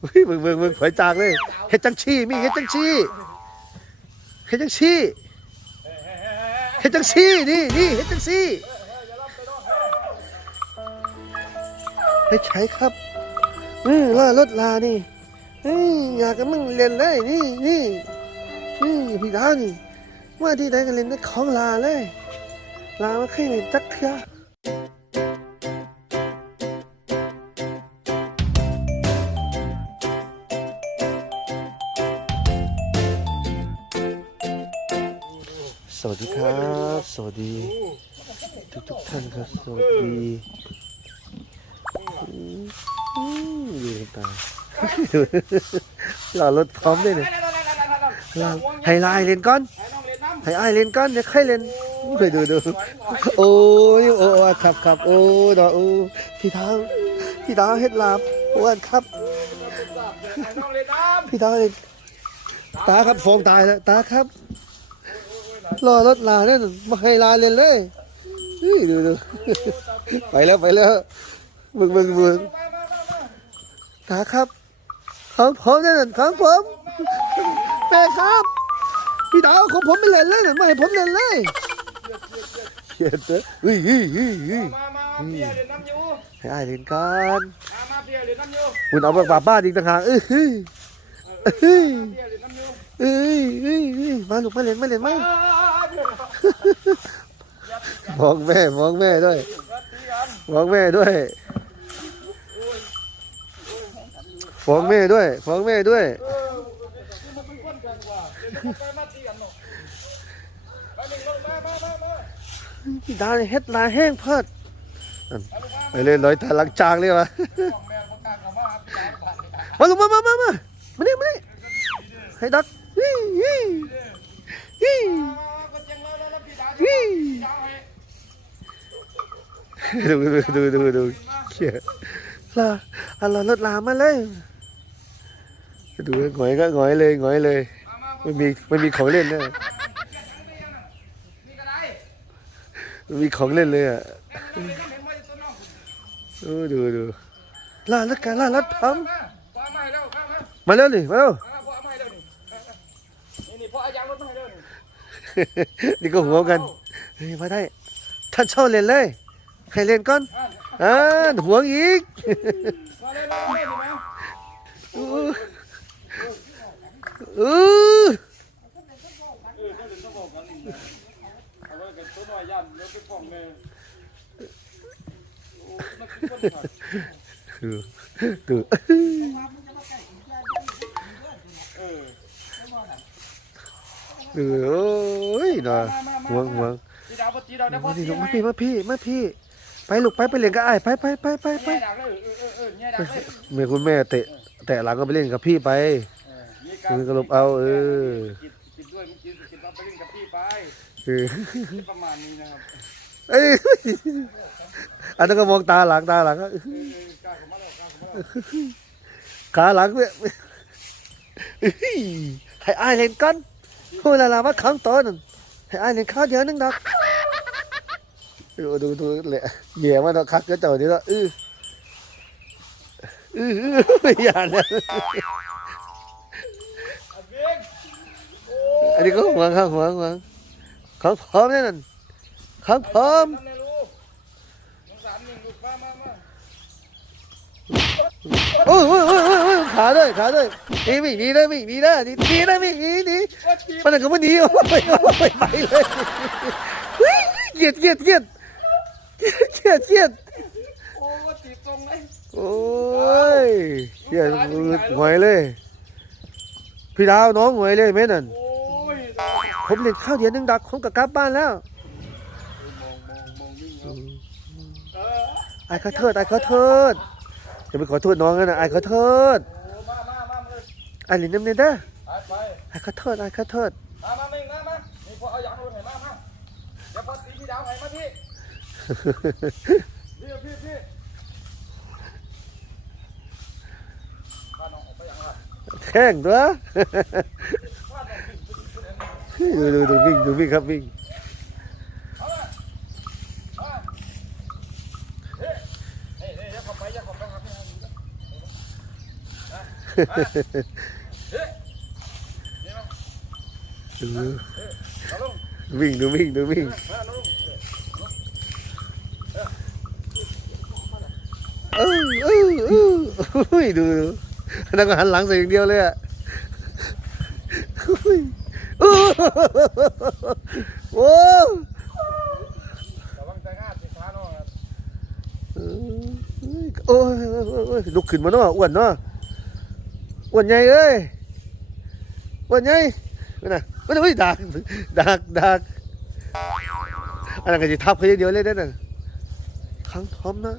เฮ้ยมึงมึงมึงเผยจากเลยเฮ็ดจังชี่มีเฮ็ดจังชี่เฮ็ดจังชี่เฮ็ดจังชี่นี่นี่เฮ็ดจังชี่ให้ใช้ครับอือล่ารถลานี่อืออยากกับมึงเล่นเลยนี่นี่นี่พี่ดาวนี่ว่าที่ไหนก็เล่นได้ของลาเลย ลาม่เคยเล่นจักเทือ สวัสดีทุกทุกท่านครับสวัสดีอืมอืมดูตาหล่อรถพร้อมด้วยเนี่ยหล่อให้ลายเล่นก่อนให้อายเล่นก่อนเดี๋ยวค่อยเล่นไปดูดูโอ้ยโอ้ครับครับโอ้ดอโอ้พี่เท้าพี่เท้าเฮ็ดลาบอ้วนครับพี่เท้าเล่นตาครับฟองตายแล้วตาครับ รอรถลาเนี่ยมาให้ลาเล่นเลยเฮ้ยดูดูไปแล้วไปแล้วมึงมึงมึงตาครับของผมนั่นของผมแม่ครับพี่ดาวของผมไม่เล่นเลยน่ะไม่ให้ผมเล่นเลยเขียนเถอะเฮ้ยเฮ้ยเฮ้ยเฮ้ยมามามาเบียร์เดี๋ยวน้ำอยู่ให้อ้ายเล่นกันมามาเบียร์เดี๋ยวน้ำอยู่คุณเอาไปกลับบ้านอีกต่างหากเอ้ยเฮ้ยเฮ้ยเบียร์เดี๋ยวน้ำอยู่เอ้ยเฮ้ยเฮ้ยมาลูกมาเล่นมาเล่นมา อ่าเดี๋ยวมองแม่มองแม่ด้วยรัดตีกันฟ้องแม่ด้วยฟ้องแม่ด้วยฟ้องแม่ด้วยเออนี่มันเป็นคนกันกว่าเดี๋ยวจะมามาตีกันเนาะไปหนึ่งลงมามามามาดาวเฮ็ดลาแห้งเพิดไปลงมาไปเล่นร้อยทาลังจางเลยวะมาศเขามาหาพี่ดาวผ่านไปมาลูกมามามามามานี่มานี่ให้ดัก ดูดูดูดูดูเขี้ยลาอันเราลดลามาเลยดูหงอยก็หงอยเลยหงอยเลยมามาไม่มีไม่มีของเล่นนะนี่ก็ได้ไม่มีของเล่นเลยอะเห็นไหมเห็นไหมต้นน้องโอ้ดูดูลาลัดกันลาลัดพัมมาเอามาให้แล้วนี่มาแล้วมาพอเอามาให้แล้วนี่นี่นี่พอเอายางรถมาให้แล้วนี่นี่ก็หัวกันมาได้ท่านช่าเล่นเลย ให้เล่นก่อนอ่าหัวอีกมาเลยมาเลยมาเลยอู้อู้เออเดี๋ยวจะบอกกันนี่นะเอาไว้กันตัวน้อยย่านเดี๋ยวไปฟ้องแม่โอ้มันคือคนขัดดูดูเออดูโอ้ยน่ะห่วงห่วงจีดาวปจีดาวเดี๋ยวพอมาตีพี่ลูกให้มาพี่มาพี่มาพี่ ไปลูกไปไปเล่นกับไอ้ายไปไปไปไปไป แง่ดังเลยเออเออเออแง่ดังเลยแม่คุณแม่เตะแตะหลังก็ไปเล่นกับพี่ไป เออมีการมือก็ลบเอาเออ กินกินด้วยมึงกินกินเอาไปเล่นกับพี่ไปเออประมาณนี้นะครับเอ้ยอันนั้นก็มองตาหลังตาหลังเออเออกล้าเข้ามาแล้วกล้าเข้ามาแล้วขาหลังเนี่ยเฮ้ยให้อายเล่นกันพูดและละว่าครั้งต้นนให้อายเล่นข้าวเดียวนึงดอก ดูดูดูแหละเหยียมันดอกคักก็เจ้านี่ละอื้ออื้ออื้อไม่านะอะเบ้งโอ้อันนี้ก็หวงครับหวงหวงของพร้อมแน่นอนของพร้อมโอ้ยโอ้ยโอ้ยโอ้ยขาด้วยขาด้วยหนี่วิ่งหนีได้วิ่งหนีได้หนีหนีได้วิ่งหนีหนีมันก็ไม่หนีโอ้ยโอ้ยไปเลยเฮ้ย เกลียดเกลียดเกลียดเกลียดเกลียดโอ้ว่าตีตรงเลยโอ้ยเกลียดหงอยเลย พี่ดาวน้องหงอยเลยไหมนั่นโอ้ยผมเล่นข้าวเดียวนึงดักผมก็กลับบ้านแล้วมองมองมองวิ่งครับเออไอ้ขอโทษไอ้ขอโทษจะไปขอโทษน้องนะไอ้ขอโทษโอ้มามามาเลยไอ้ลินน้ำเนยเด้อไปไปไอ้ขอโทษไอ้ขอโทษมามาหนึ่งมามานี่พอเอาอย่างลงไหนมามาเดี๋ยวพอตีพี่ดาวไหนมาพี่ พี่พี่พี่พาน้องออกไปอย่างไรแข่งตัวพาน้องวิ่งไปถึงคนเอ็นดูดูดูวิ่งดูวิ่งครับวิ่งเฮ้ยเฮ้ยอย่าเข้าไปอย่าเข้าไปครับพี่ดูเอาลงวิ่งดูวิ่งดูวิ่ง มาลง เออเออเออเฮ้ยดูดูนั่นก็หันหลังใส่อย่างเดียวเลยอะเฮ้ยโอ้โหระวังใจงาดสิขาน้องครับออโอ้ยโอ้ยลุกขึ้นมาเนาะอ้วนเนาะอ้วนใหญ่เอ้ยอ้วนใหญ่นั่น่ะมันเฮ้ยดักดักดักอันนั้นก็จะทับเขาอย่างเดียวเลยนั่นน่ะขังทอมนะ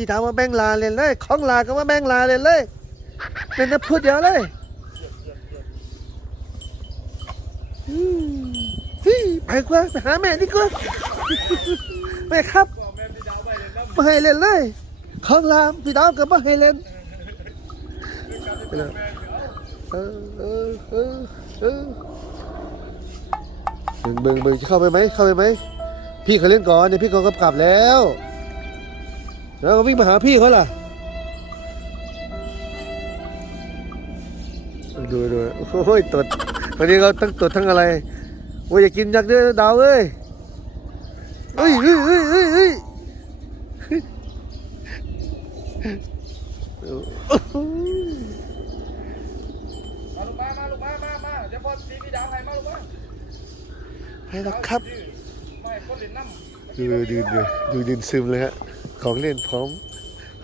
พี่ถามว่าแบงลาเลยเลยของลาก็ว่าแบงลาเลยเลยเป็นนักพูดเดียวเลยอืมเฮ้ยไปกว่าไปหาแม่ดีกว่าแม่ครับมาเลยน้ำไม่ให้เล่นเลยของลาพี่ดาวก็ม่ให้เล่นเออเออเออเออเบิ่งเบิ่งเบิ่งจะเข้าไปไหมเข้าไปไหมพี่เขาเล่นก่อนเดี๋ยพี่เขาก็กลับแล้ว แล้วก็วิ่งมาหาพี่เขาล่ะดูดูโอ้ยตดวันนี้เขาทั้งตดทั้งอะไรโอ้ยอย่ากินยักษ์เด้อดาวเอ้ยเฮ้ยเฮ้ยเฮ้ยเฮ้ยเฮ้ยมาลูกมามาลูกมามามาเดี๋ยวพอตีพี่ดาวให้มาลูกมาให้แล้วครับไม่คนเล่นน้ำดูดูดูดูดินซึมเลยฮะ ของเล่นพร้อม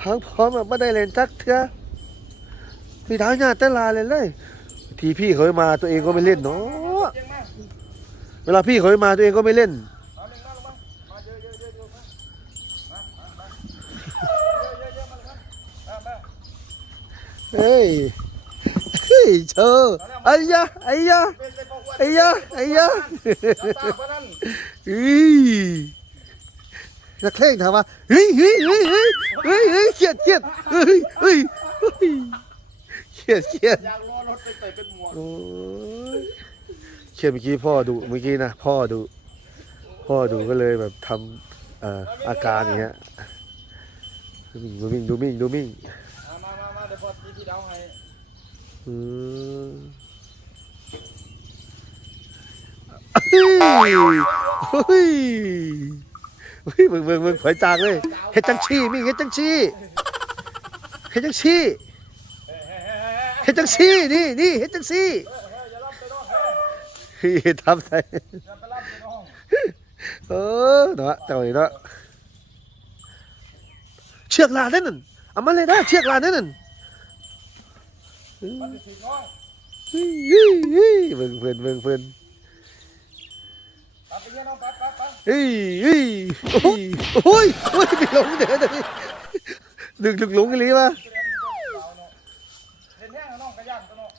ทั้งพร้อมอะไม่ได้เล่นจักเถื่อพี่ดาวเนี่ยแต่ลาเลยเลย ทีพี่เขาไม่มาตัวเองก็ไม่เล่นเนาะเจียงมาเวลาพี่เขาไม่มาตัวเองก็ไม่เล่นมาหนึ่งมาลูกมามาเยอะเยอะเยอะเยอะมามามามาเยอะเยอะเยอะมาลูกมามามาเฮ้ยเฮ้ยเชอไอ้ยะไอ้ยะเป็นเลยพ่ออ้วนไอ้ยะไอ้ยะ จับตาพนันเฮ้ยนักเล่งถามว่าเฮ้ยเฮ้ยเฮ้ยเฮ้ยเฮ้ยเฮ้ยเขียดเครียดเฮ้ยเฮ้ยเฮ้ยเครียดเครียดยากรอรถไปใส่เป็นหมวกโอ้ยเครียดเมื่อกี้พ่อดูเมื่อกี้นะพ่อดู พ่อดูก็เลยแบบทำเอ่ออาการอย่างเงี้ยดูมิ่งดูมิ่งดูมิ่งมามามามาเดี๋ยวพอตีพี่เดาให้อืมเฮ้ย เฮ้ยเฮ้ยมึงมึงมึงเผยจางเลยเฮ็ดจังชี้มิ่งเฮ็ดจังชี้เฮ็ดจังชี้เฮ็ดจังชี้นี่นี่เฮ็ดจังชี้เฮ้ยทำไงเออเนาะเจ้าเนาะเชือกลาได้นั่นเอามาเลยนะเชือกลาได้นั่นเฮ้ยเฮ้ยเฮ้ยเบิ่งเพิ่นเบิ่งเพิ่นไปเงี้ยน้องปัดปัดปัด เฮ้ยเฮ้ยโอ้ยโอ้ยโอ้ยไปหลงเดี๋ยวนี้ดึกดึกหลงกันเลยวะเรียนเจ้าเนาะเห็นแห้งน้องกระยำตัวเนาะ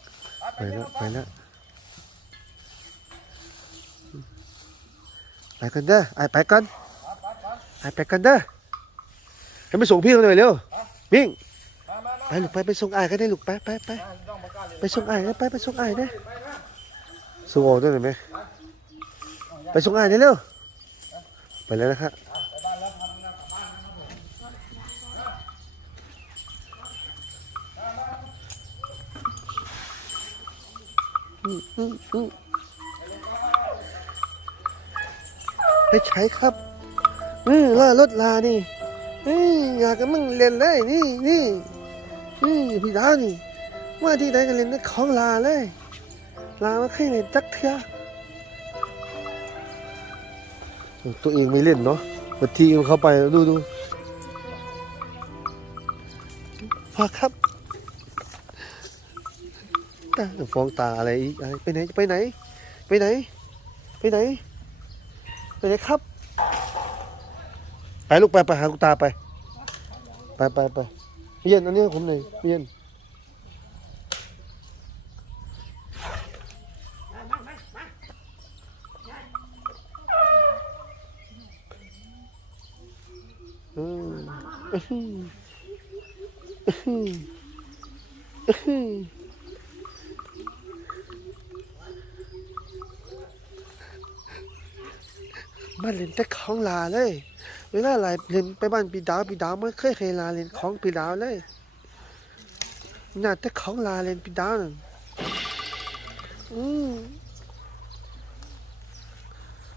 ปัดไปไปแล้วไปแล้วไปกันเด้อไอไปกันปัดปัดปัดไอไปกันเด้อให้ไปส่งพี่เขาหน่อยเร็วมิ่งไปลูกไปไปส่งไอ้กันได้ลูกไปไปไปไปส่งไอ้นะไปไปส่งไอ้นะไปนะส่งออกได้ไหมไปส่งไอ้ได้เร็ว ไปแล้วนะครับไปบ้านแล้วทำงากลับบ้านนะครับผมอืมอืมอืมใช้ครับนี่ล่ารถลานี่นี่อยากกับมึงเล่นเลยนี่นี่นี่พี่ดาวนี่ว่าที่ไหนก็เล่นได้ของลาเลย ลาไม่เคยเล่นจักเทือ ตัวเองไม่เล่นเนาะบาทีมันเข้าไปดูดูพอครับตาฟ้องตาอะไรอีกอะไรไปไหนไปไหน ไปไหน ไปไหน ไปไหนครับ ไปลูกไปไปหาคุณตาไป ไปไปไปพี่เย็นอันนี้ผมหน่อยพี่เย็น มาเล่นแต่ของลาเลย เวลาอะไรเล่นไปบ้านปีดาวปีดาวไม่เคยเคยลาเล่นของปีดาวเลยน่าแต่ของลาเล่นพี่ดาวนั่นอืม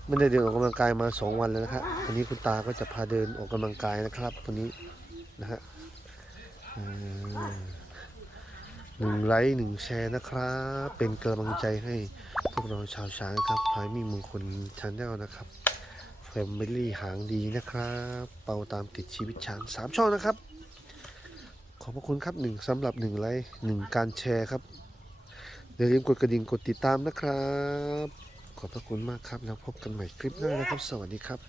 ไม่ได้เดินออกกำลังกายมาสองวันแล้วนะครับวันนี้คุณตาก็จะพาเดินออกกำลังกายนะครับวันนี้นะฮะหนึ่งไลค์หนึ่งแชร์นะครับ เป็นกำลังใจให้พวกเราชาวช้างครับพายมีมงคลชาแนลนะครับแฟมิลี่หางดีนะครับ เป่าตามติดชีวิตช้างสามช่องนะครับ ขอบพระคุณครับหนึ่งสำหรับหนึ่งไลค์หนึ่งการแชร์ครับอย่าลืมกดกระดิ่งกดติดตามนะครับ ขอบพระคุณมากครับ แล้วพบกันใหม่คลิปหน้านะครับ สวัสดีครับ